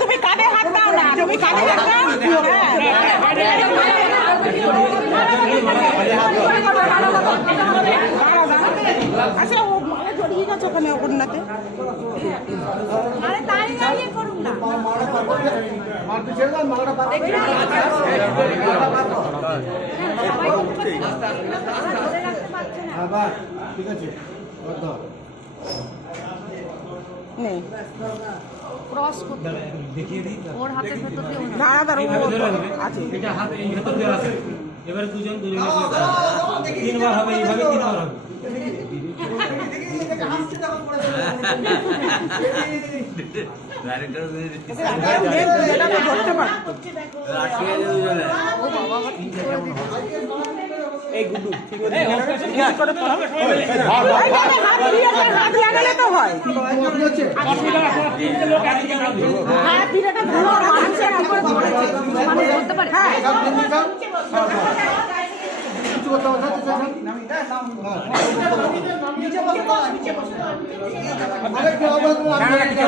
তুমি কাঁধে হাত দাও না, তুমি কাঁধে হাত দাও। আচ্ছা ও মালা জড়িয়ে গেছে ওখানে অপর্ণাতে। করুন না ঠিক আছে নেই ক্রস করতে দেখিয়ে দিই ওর হাতের ভেতর দিয়ে দাঁড়া আছে এটা হাত এই ভেতর দিয়ে আছে এবারে দুজন তিনবার হবে এইভাবে তিনবার হবে ডাইরেক্টর এটা তো ধরতে পারো ও বাবা এই গুড্ডু ঠিক করে হাত লাগালে তো হয় হ্যাঁ পিড়াটা ভালো মানুষের উপর পড়েছে মানে ধরতে পারে হ্যাঁ কিছু করতে হবে